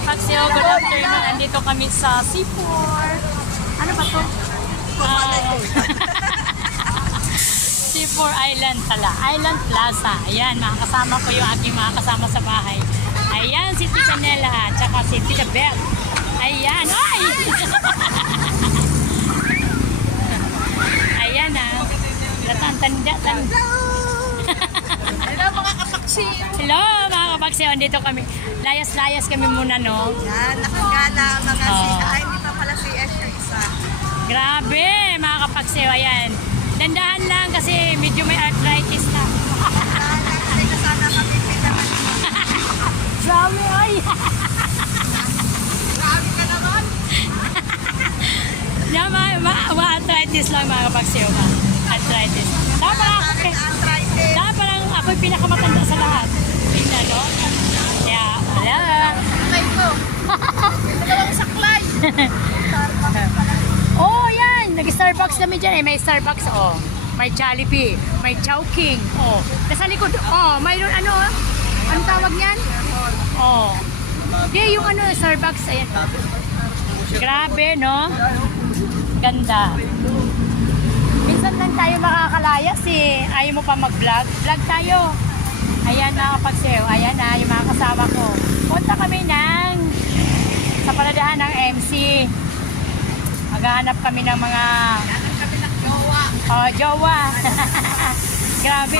kapagseo, good afternoon. Andito kami sa C4. Ano ba to? C4 Island pala. Island Plaza. Ayan, makakasama ko yung aking mga kasama sa bahay. Ayan, si Tita Nela, tsaka si Tita Beth. Ayan, ay! Ayan ah. Tanda. Hello mga kapaksiw! Hello mga kapagseo, dito kami. Layas-layas kami muna, no? Yan, nakagala ang mga sila. Ay, hindi pa pala si Ash yung isa. Grabe, mga kapagseo, ayan. Dandahan lang kasi medyo may arthritis na. Kasi na sana kami pinaman. Grabe, ay! Grabe ka naman! Ma-arthritis lang mga kapagseo ka. Arthritis. Dapat parang ako'y pinakamatanda sa lahat. Tingnan, no? Kaya, wala. Sakay ko! Dalawang saklay! Oh, yan! Nag-Starbucks kami dyan eh. May Starbucks, oh. May Jollibee. May Chowking. Oh. Nasa likod, oh. Mayroon ano, oh. Anong tawag yan? Oh. Di, yung ano, Starbucks. Ayan. Grabe, no? Ganda. Minsan lang tayo makakalayas eh. Ayaw mo pa mag-vlog? Vlog tayo. Ayan mga kapagsew. Ayan na, yung mga kasama ko. Punta kami sa paradahan ng MC. Maghahanap kami ng mga Hanap kami ng jowa. jowa. Grabe.